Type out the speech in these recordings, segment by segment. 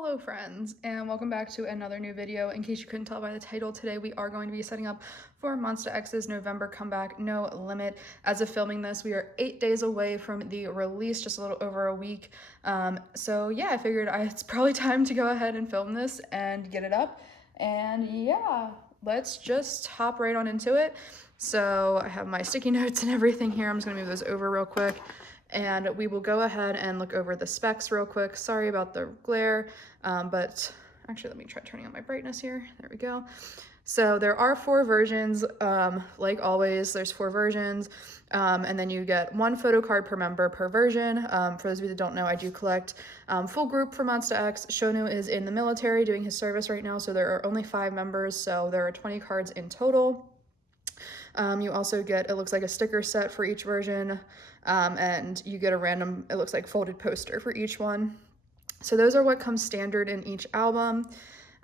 Hello friends, and welcome back to another new video. In case you couldn't tell by the title, today we are going to be setting up for Monsta X's November comeback, No Limit. As of filming this, we are 8 days away from the release, just a little over a week. So yeah, I figured it's probably time to go ahead and film this and get it up. And yeah, let's just hop right on into it. So I have my sticky notes and everything here. I'm just gonna move those over real quick. And we will go ahead and look over the specs real quick. Sorry about the glare, but actually let me try turning on my brightness here. There we go. So there are 4 versions, like always, there's 4 versions, and then you get 1 photo card per member per version. For those of you that don't know, I do collect full group for Monsta X. Shonu is in the military doing his service right now, so there are only 5 members, so there are 20 cards in total. You also get, it looks like a sticker set for each version, and you get a random, it looks like folded poster for each one. So those are what comes standard in each album.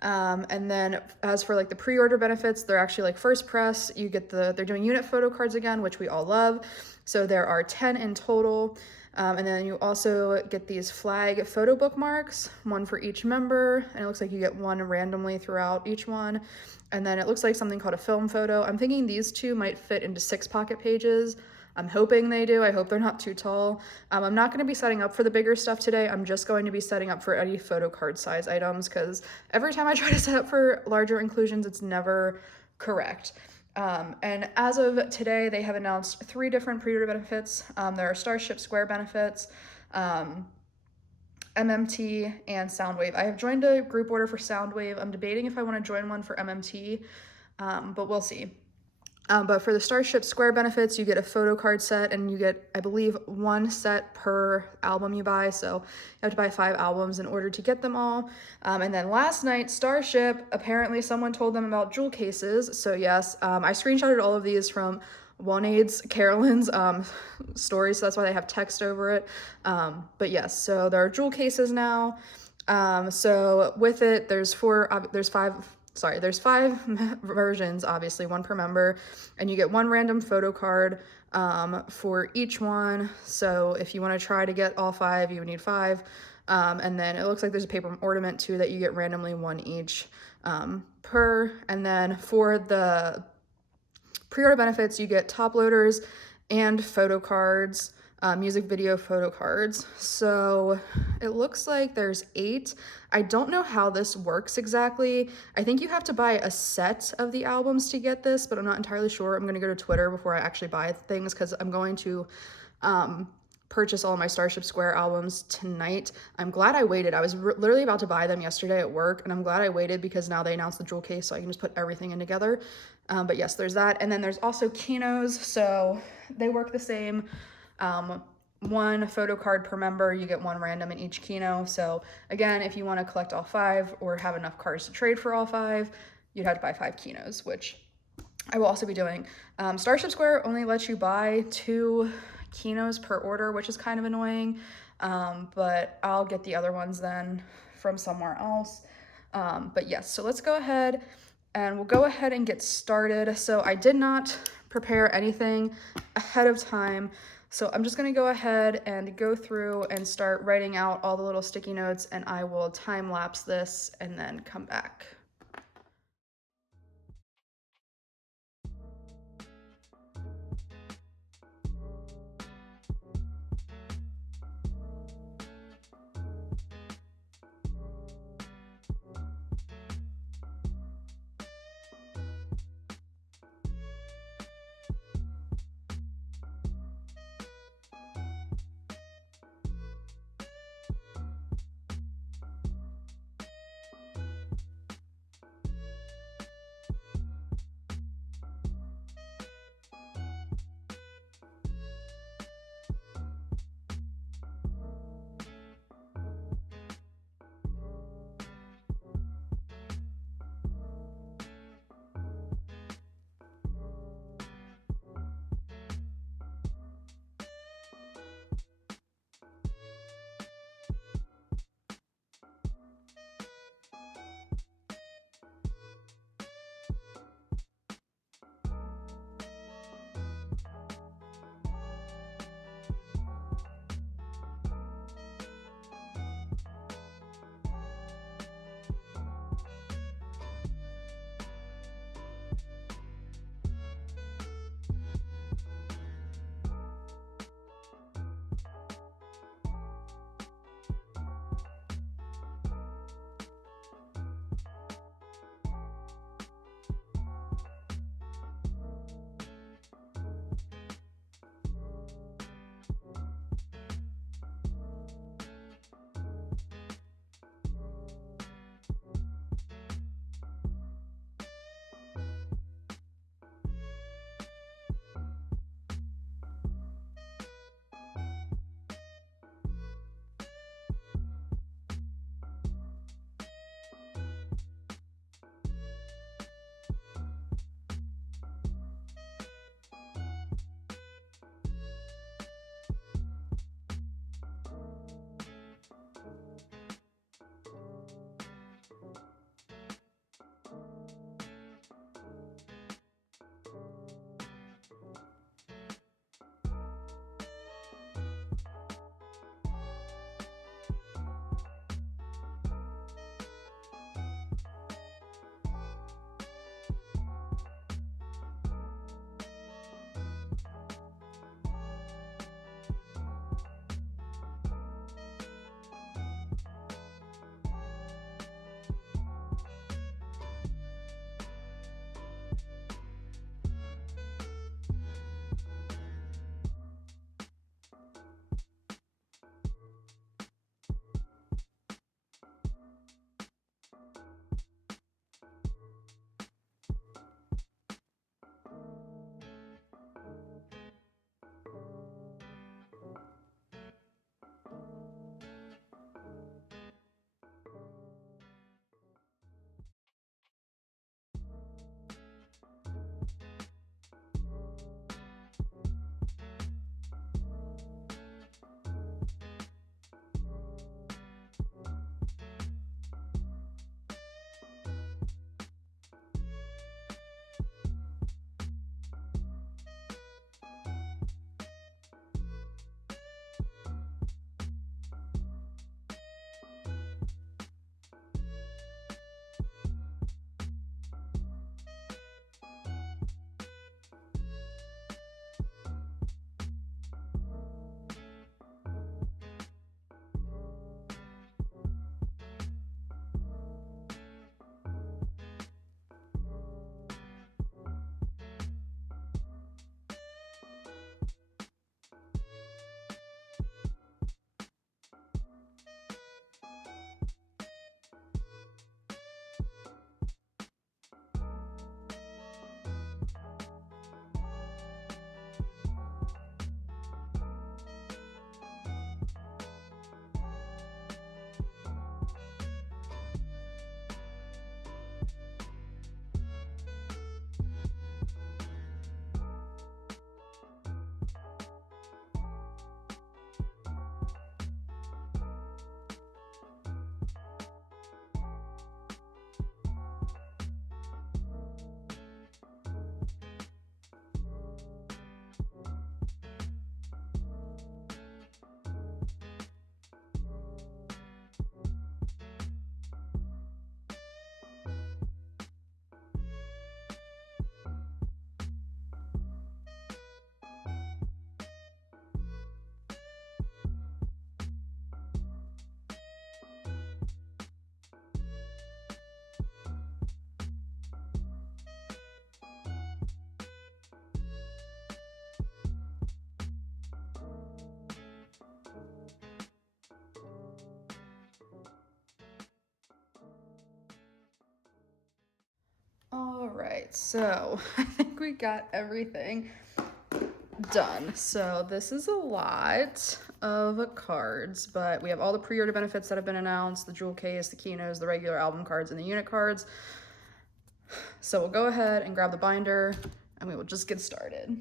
And then as for like the pre-order benefits, they're actually like first press. You get they're doing unit photo cards again, which we all love. So there are 10 in total. And then you also get these flag photo bookmarks, 1 for each member. And it looks like you get 1 randomly throughout each one. And then it looks like something called a film photo. I'm thinking these 2 might fit into 6 pocket pages. I'm hoping they do. I hope they're not too tall. I'm not going to be setting up for the bigger stuff today. I'm just going to be setting up for any photo card size items because every time I try to set up for larger inclusions, it's never correct. And as of today, they have announced 3 different pre-order benefits. There are Starship Square benefits, MMT, and Soundwave. I have joined a group order for Soundwave. I'm debating if I want to join one for MMT, but we'll see. But for the Starship Square benefits, you get a photo card set, and you get, I believe, 1 set per album you buy. So you have to buy 5 albums in order to get them all. And then last night, Starship, apparently someone told them about jewel cases. So yes, I screenshotted all of these from Juanaid's, Carolyn's stories, so that's why they have text over it. But yes, so there are jewel cases now. So with it, there's 5 versions, obviously, 1 per member, and you get 1 random photo card for each one. So if you want to try to get all 5, you would need 5. And then it looks like there's a paper ornament too that you get randomly 1 each per. And then for the pre-order benefits, you get top loaders and photo cards. Music video photo cards. So it looks like there's 8. I don't know how this works exactly. I think you have to buy a set of the albums to get this, but I'm not entirely sure. I'm going to go to Twitter before I actually buy things because I'm going to purchase all my Starship Square albums tonight. I'm glad I waited. I was literally about to buy them yesterday at work, and I'm glad I waited because now they announced the jewel case, so I can just put everything in together. But yes, there's that. And then there's also Kinos, so they work the same. 1 photo card per member, you get 1 random in each Kino. So again, if you want to collect all 5 or have enough cards to trade for all 5, you'd have to buy 5 Kinos, which I will also be doing. Starship Square only lets you buy 2 Kinos per order, which is kind of annoying, but I'll get the other ones then from somewhere else. But yes, so let's go ahead and we'll go ahead and get started. So I did not prepare anything ahead of time. So I'm just going to go ahead and go through and start writing out all the little sticky notes, and I will time lapse this and then come back. right, so I think we got everything done. So this is a lot of cards, but we have all the pre-order benefits that have been announced, the jewel case, the keynotes, the regular album cards, and the unit cards. So we'll go ahead and grab the binder and we will just get started.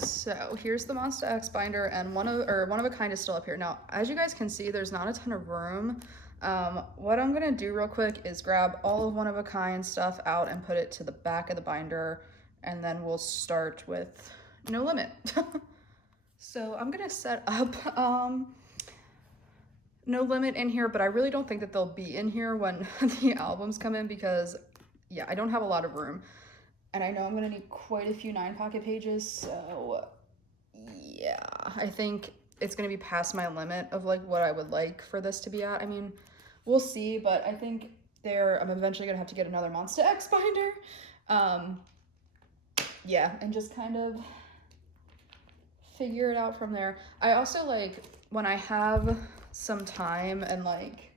So here's the Monsta X binder, and one of a kind is still up here. Now, as you guys can see, there's not a ton of room. What I'm gonna do real quick is grab all of one of a kind stuff out and put it to the back of the binder, and then we'll start with No Limit. So I'm gonna set up No Limit in here, but I really don't think that they'll be in here when the albums come in because, yeah, I don't have a lot of room. And I know I'm gonna need quite a few 9-pocket pages, so yeah, I think it's gonna be past my limit of like what I would like for this to be at. I mean, we'll see, but I think I'm eventually gonna have to get another Monsta X binder. Yeah, and just kind of figure it out from there. I also like, when I have some time and like,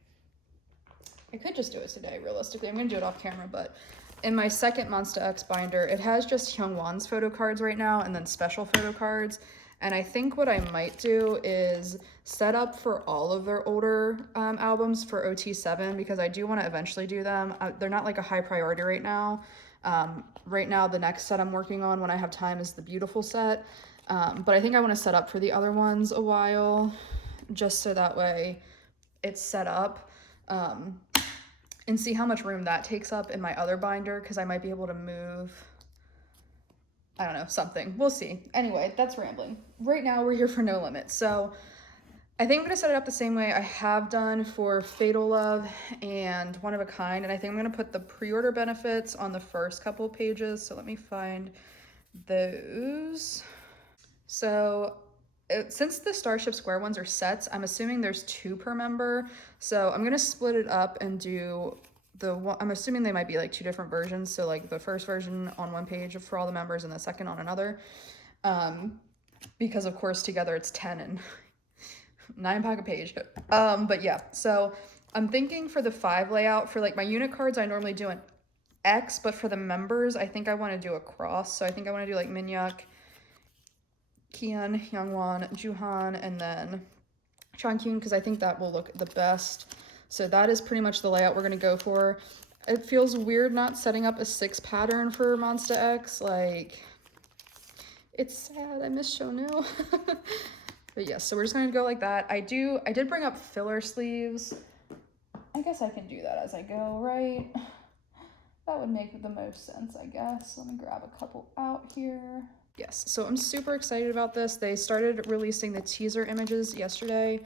I could just do it today, realistically. I'm gonna do it off camera, but in my second Monsta X binder, it has just Hyungwon's photo cards right now and then special photo cards. And I think what I might do is set up for all of their older albums for OT7 because I do want to eventually do them. They're not like a high priority right now. Right now, the next set I'm working on when I have time is the Beautiful set. But I think I want to set up for the other ones a while just so that way it's set up. And see how much room that takes up in my other binder because I might be able to move, I don't know, something. We'll see. Anyway, that's rambling. Right now we're here for No Limit. So I think I'm gonna set it up the same way I have done for Fatal Love and One of a Kind. And I think I'm gonna put the pre-order benefits on the first couple pages. So let me find those. So since the Starship Square ones are sets, I'm assuming there's 2 per member. So I'm gonna split it up and do I'm assuming they might be like 2 different versions. So like the first version on one page for all the members and the second on another. Because of course together it's 10 and 9-pocket page. But yeah, so I'm thinking for the 5 layout for like my unit cards, I normally do an X, but for the members, I think I wanna do a cross. So I think I wanna do like Minhyuk, Kian, Hyungwon, Juhan, and then Changkyun, because I think that will look the best. So that is pretty much the layout we're going to go for. It feels weird not setting up a 6 pattern for Monsta X. Like, it's sad. I miss Shonu. But yes, so we're just going to go like that. I did bring up filler sleeves. I guess I can do that as I go, right? That would make the most sense, I guess. Let me grab a couple out here. Yes, so I'm super excited about this. They started releasing the teaser images yesterday.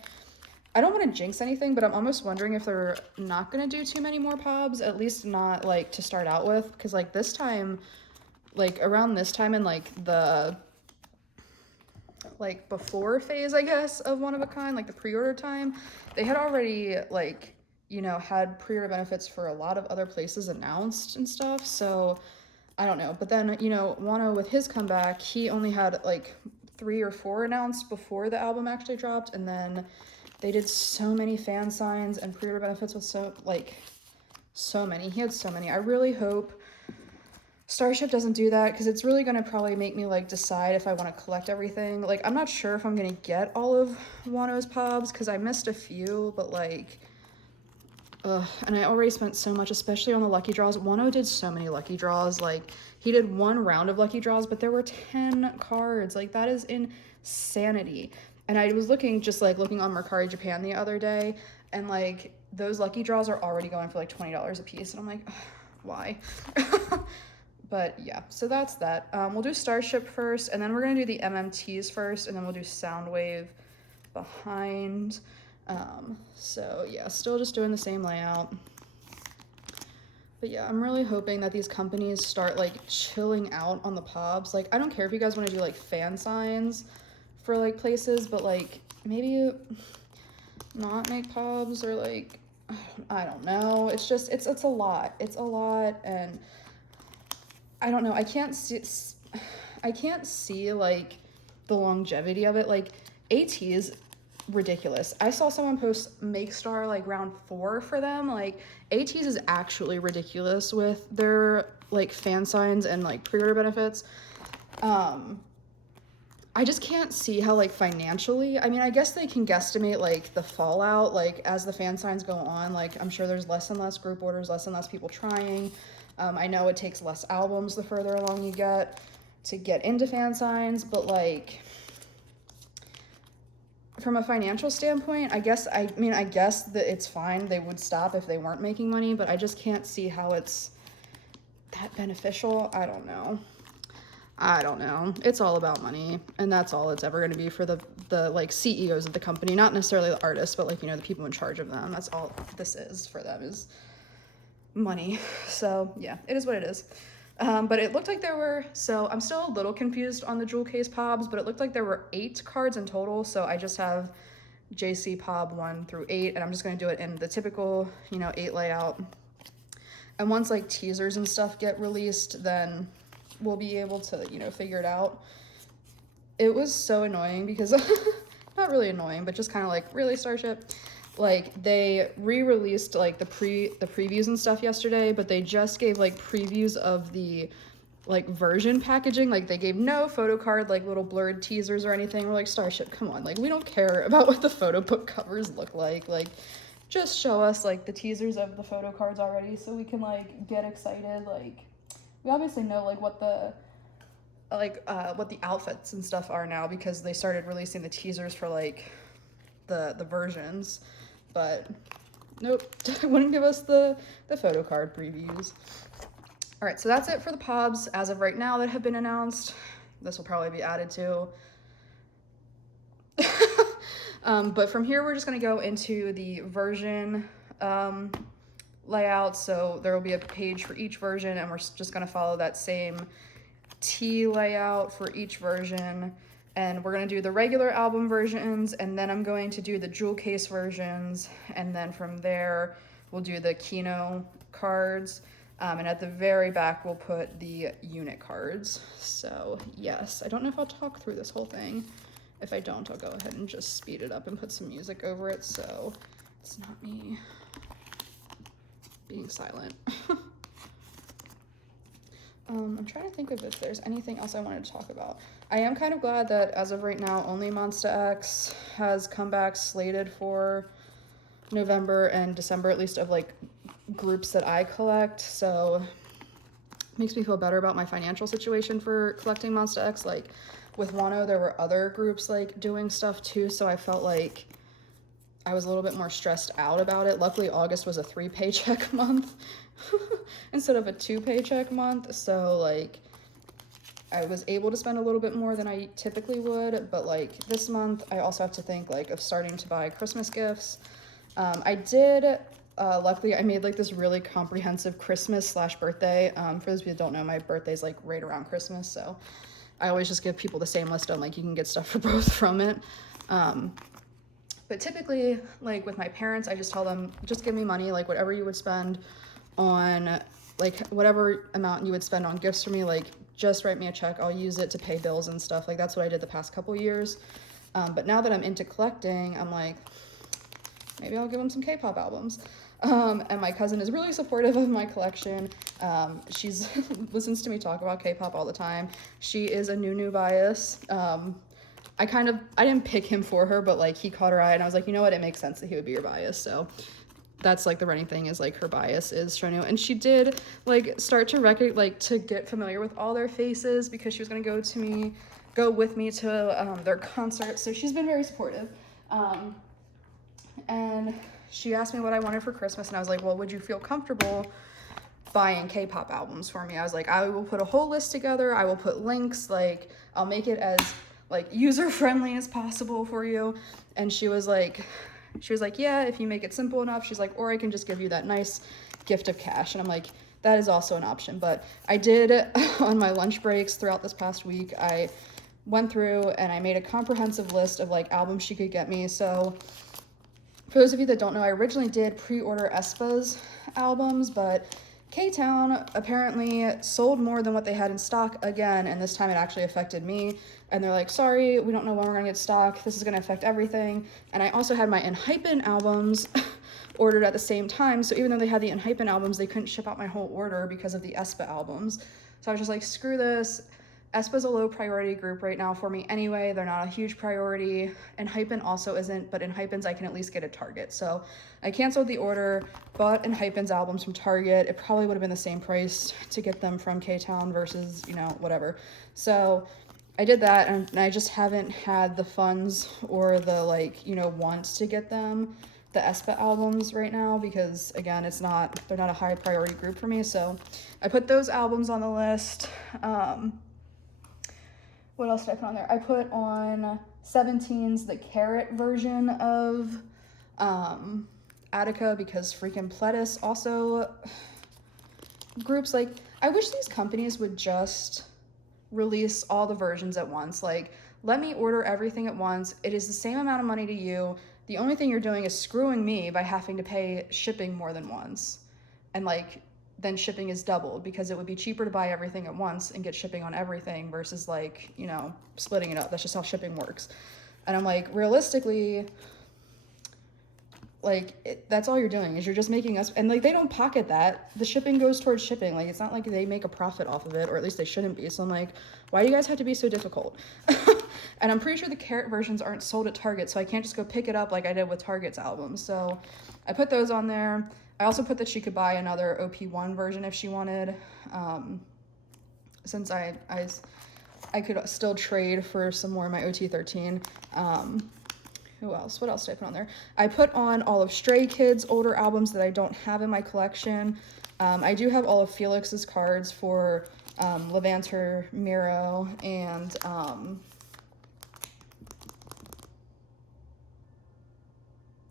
I don't want to jinx anything, but I'm almost wondering if they're not going to do too many more pobs, at least not like to start out with. Because like this time, like around this time in like the like before phase, I guess, of One of a Kind, like the pre-order time, they had already like, you know, had pre-order benefits for a lot of other places announced and stuff. So I don't know, but then, you know, Wano with his comeback, he only had like 3 or 4 announced before the album actually dropped, and then they did so many fan signs and pre-order benefits with so many. He had so many. I really hope Starship doesn't do that because it's really gonna probably make me like decide if I want to collect everything. Like, I'm not sure if I'm gonna get all of Wano's pobs because I missed a few, but like, and I already spent so much, especially on the lucky draws. Wano did so many lucky draws. Like, he did 1 round of lucky draws, but there were 10 cards. Like, that is insanity. And I was looking on Mercari Japan the other day, and like those lucky draws are already going for like $20 a piece. And I'm like, why? But yeah, so that's that. We'll do Starship first, and then we're gonna do the MMTs first, and then we'll do Soundwave behind. So yeah, still just doing the same layout. But yeah, I'm really hoping that these companies start like chilling out on the pobs. Like, I don't care if you guys want to do like fan signs for like places, but like maybe not make pobs or like, I don't know. It's just, it's a lot. It's a lot, and I don't know. I can't see like the longevity of it. Like, ATs ridiculous. I saw someone post Make Star like round 4 for them. Like ATEEZ is actually ridiculous with their like fan signs and like pre-order benefits. I just can't see how like financially, I mean, I guess they can guesstimate like the fallout, like as the fan signs go on. Like I'm sure there's less and less group orders, less and less people trying. I know it takes less albums the further along you get to get into fan signs, but like from a financial standpoint, I guess that it's fine. They would stop if they weren't making money, but I just can't see how it's that beneficial. I don't know. It's all about money, and that's all it's ever going to be for the like CEOs of the company, not necessarily the artists, but like, you know, the people in charge of them. That's all this is for them, is money. So yeah, it is what it is. But it looked like there were, so I'm still a little confused on the jewel case pobs, but it looked like there were 8 cards in total. So I just have JC Pob 1 through 8, and I'm just going to do it in the typical, you know, 8 layout. And once like teasers and stuff get released, then we'll be able to, you know, figure it out. It was so annoying because, not really annoying, but just kind of like, really, Starship? Like, they re-released like the previews and stuff yesterday, but they just gave like previews of the like version packaging. Like they gave no photo card, like little blurred teasers or anything. We're like, Starship, come on, like we don't care about what the photo book covers look like. Like just show us like the teasers of the photo cards already so we can like get excited. Like we obviously know like what the outfits and stuff are now because they started releasing the teasers for like the versions, but nope, wouldn't give us the photo card previews. All right, so that's it for the pobs as of right now that have been announced. This will probably be added to. But from here, we're just gonna go into the version layout. So there will be a page for each version, and we're just gonna follow that same T layout for each version. And we're gonna do the regular album versions, and then I'm going to do the jewel case versions, and then from there, we'll do the Kino cards. And at the very back, we'll put the unit cards. So yes, I don't know if I'll talk through this whole thing. If I don't, I'll go ahead and just speed it up and put some music over it so it's not me being silent. I'm trying to think of if there's anything else I wanted to talk about. I am kind of glad that as of right now, only Monsta X has come back slated for November and December, at least of like groups that I collect. So it makes me feel better about my financial situation for collecting Monsta X. Like with Wano, there were other groups like doing stuff too, so I felt like I was a little bit more stressed out about it. Luckily, August was a 3-paycheck month instead of a 2-paycheck month. So like I was able to spend a little bit more than I typically would, but like this month I also have to think like of starting to buy Christmas gifts. I did, luckily I made like this really comprehensive Christmas/birthday. For those of you that don't know, my birthday's like right around Christmas, so I always just give people the same list on like you can get stuff for both from it. But typically, like with my parents, I just tell them, just give me money, like whatever you would spend on, like whatever amount you would spend on gifts for me, like just write me a check, I'll use it to pay bills and stuff. Like that's what I did the past couple years. But now that I'm into collecting, I'm like, maybe I'll give them some K-pop albums. And my cousin is really supportive of my collection. She's listens to me talk about K-pop all the time. She is a new bias. I didn't pick him for her, but like he caught her eye and I was like, you know what, it makes sense that he would be your bias. So that's like the running thing, is like her bias is Shonu. And she did like start to to get familiar with all their faces because she was gonna go with me to their concert. So she's been very supportive. And she asked me what I wanted for Christmas, and I was like, well, would you feel comfortable buying K-pop albums for me? I was like, I will put a whole list together. I will put links, like I'll make it as like user-friendly as possible for you. And she was like, yeah, if you make it simple enough. She's like, or I can just give you that nice gift of cash. And I'm like, that is also an option. But I did, on my lunch breaks throughout this past week, I went through and I made a comprehensive list of like albums she could get me. So for those of you that don't know, I originally did pre-order aespa's albums, but K-Town apparently sold more than what they had in stock again, and this time it actually affected me. And they're like, sorry, we don't know when we're gonna get stock. This is gonna affect everything. And I also had my Unhypen albums ordered at the same time. So even though they had the Unhypen albums, they couldn't ship out my whole order because of the aespa albums. So I was just like, screw this. aespa's a low priority group right now for me anyway. They're not a huge priority. Unhypen also isn't, but Unhypen's I can at least get at Target. So I canceled the order, bought Unhypen's albums from Target. It probably would have been the same price to get them from K-Town versus, you know, whatever. So I did that, and I just haven't had the funds or the, like, you know, want to get them, the aespa albums right now, because again, they're not a high priority group for me. So I put those albums on the list. What else did I put on there? I put on 17's the Carrot version of Attica, because freaking Pledis also, groups, like, I wish these companies would just release all the versions at once. Like, let me order everything at once. It is the same amount of money to you. The only thing you're doing is screwing me by having to pay shipping more than once. And like, then shipping is doubled, because it would be cheaper to buy everything at once and get shipping on everything versus, like, you know, splitting it up. That's just how shipping works. And I'm like, realistically, like, that's all you're doing is you're just making us, and like, they don't pocket that. The shipping goes towards shipping. Like, it's not like they make a profit off of it, or at least they shouldn't be. So I'm like, why do you guys have to be so difficult? And I'm pretty sure the Carrot versions aren't sold at Target, so I can't just go pick it up like I did with Target's albums. So I put those on there. I also put that she could buy another OP1 version if she wanted, since I could still trade for some more of my OT13. Who else? What else did I put on there? I put on all of Stray Kids' older albums that I don't have in my collection. I do have all of Felix's cards for Levanter, Miro, and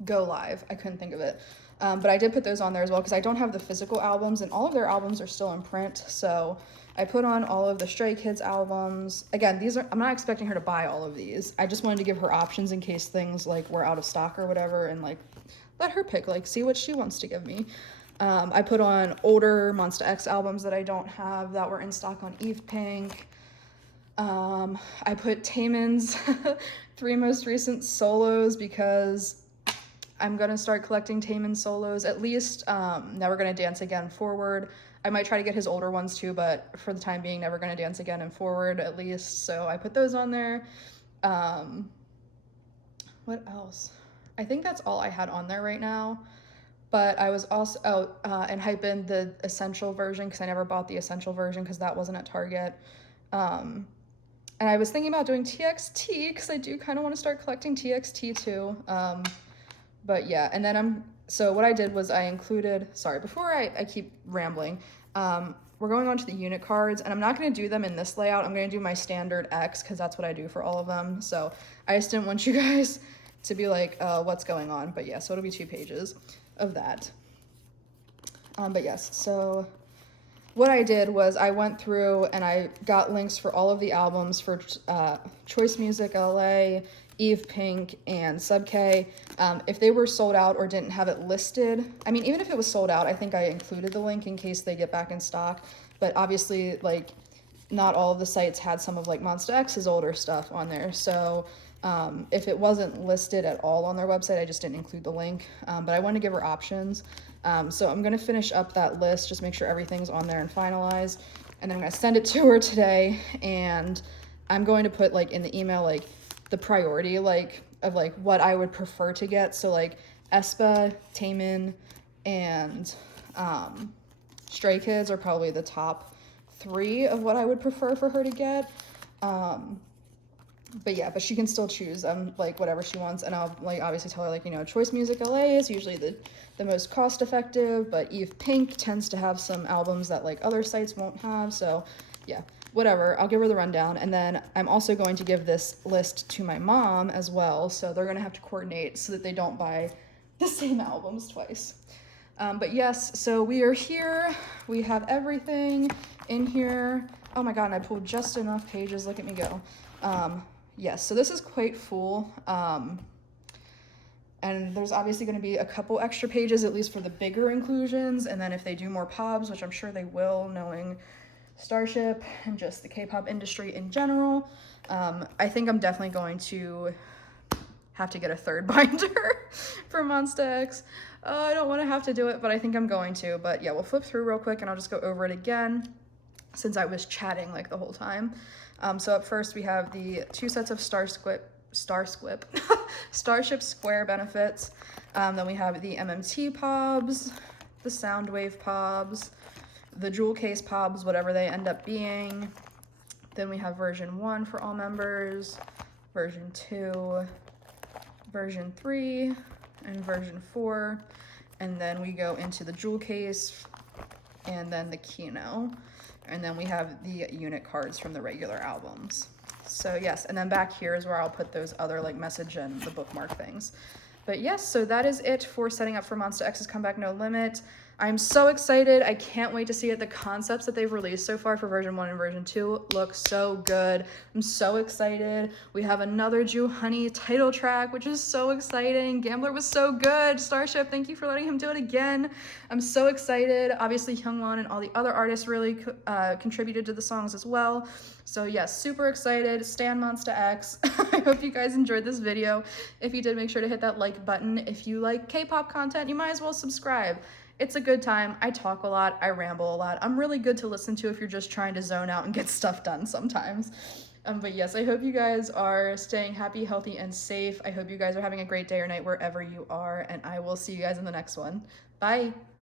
Go Live. I couldn't think of it. But I did put those on there as well, because I don't have the physical albums, and all of their albums are still in print. So I put on all of the Stray Kids albums. Again, I'm not expecting her to buy all of these. I just wanted to give her options in case things like were out of stock or whatever, and like let her pick, like see what she wants to give me. I put on older Monsta X albums that I don't have that were in stock on Eve Pink. I put Taemin's 3 most recent solos, because I'm gonna start collecting Taemin solos, at least Never Gonna Dance Again Forward. I might try to get his older ones too, but for the time being, Never Gonna Dance Again and Forward at least. So I put those on there. What else? I think that's all I had on there right now. But I was also, and Hypen the Essential version, because I never bought the Essential version because that wasn't at Target. And I was thinking about doing TXT, because I do kind of want to start collecting TXT too. But yeah, and then so what I did was I included, sorry, before I keep rambling, we're going on to the unit cards, and I'm not going to do them in this layout. I'm going to do my standard X, because that's what I do for all of them. So I just didn't want you guys to be like, what's going on? But yeah, so it'll be 2 pages of that. But yes, so what I did was I went through and I got links for all of the albums for Choice Music LA, Eve Pink, and Sub K. If they were sold out or didn't have it listed, I mean, even if it was sold out, I think I included the link in case they get back in stock. But obviously, like, not all of the sites had some of like Monsta X's older stuff on there. So if it wasn't listed at all on their website, I just didn't include the link. But I wanted to give her options. So I'm gonna finish up that list, just make sure everything's on there and finalized. And then I'm gonna send it to her today. And I'm going to put like in the email, like, the priority, like, of like what I would prefer to get. So like aespa, Taemin, and Stray Kids are probably the top 3 of what I would prefer for her to get. But yeah, but she can still choose like whatever she wants, and I'll like obviously tell her, like, you know, Choice Music LA is usually the most cost effective, but Eve Pink tends to have some albums that like other sites won't have. So yeah, whatever, I'll give her the rundown. And then I'm also going to give this list to my mom as well, so they're gonna have to coordinate so that they don't buy the same albums twice. But yes, so we are here, we have everything in here. Oh my god, and I pulled just enough pages, look at me go. Yes, so this is quite full. And there's obviously going to be a couple extra pages, at least for the bigger inclusions. And then if they do more pobs, which I'm sure they will, knowing Starship and just the K-pop industry in general, I think I'm definitely going to have to get a third binder for Monsta X. I don't want to have to do it, but I think I'm going to. But yeah, we'll flip through real quick and I'll just go over it again since I was chatting like the whole time. So up first we have the 2 sets of Starship Square benefits. Then we have the MMT pobs, the Soundwave pobs, the jewel case pobs, whatever they end up being. Then we have version 1 for all members, version 2, version 3, and version 4. And then we go into the jewel case and then the Kino. And then we have the unit cards from the regular albums. So yes, and then back here is where I'll put those other like message and the bookmark things. But yes, so that is it for setting up for Monsta X's Comeback No Limit. I'm so excited. I can't wait to see it. The concepts that they've released so far for version 1 and version 2 look so good. I'm so excited. We have another Ju Honey title track, which is so exciting. Gambler was so good. Starship, thank you for letting him do it again. I'm so excited. Obviously, Hyungwon and all the other artists really contributed to the songs as well. So yes, super excited. Stan Monsta X. I hope you guys enjoyed this video. If you did, make sure to hit that like button. If you like K-pop content, you might as well subscribe. It's a good time. I talk a lot. I ramble a lot. I'm really good to listen to if you're just trying to zone out and get stuff done sometimes. But yes, I hope you guys are staying happy, healthy, and safe. I hope you guys are having a great day or night wherever you are, and I will see you guys in the next one. Bye.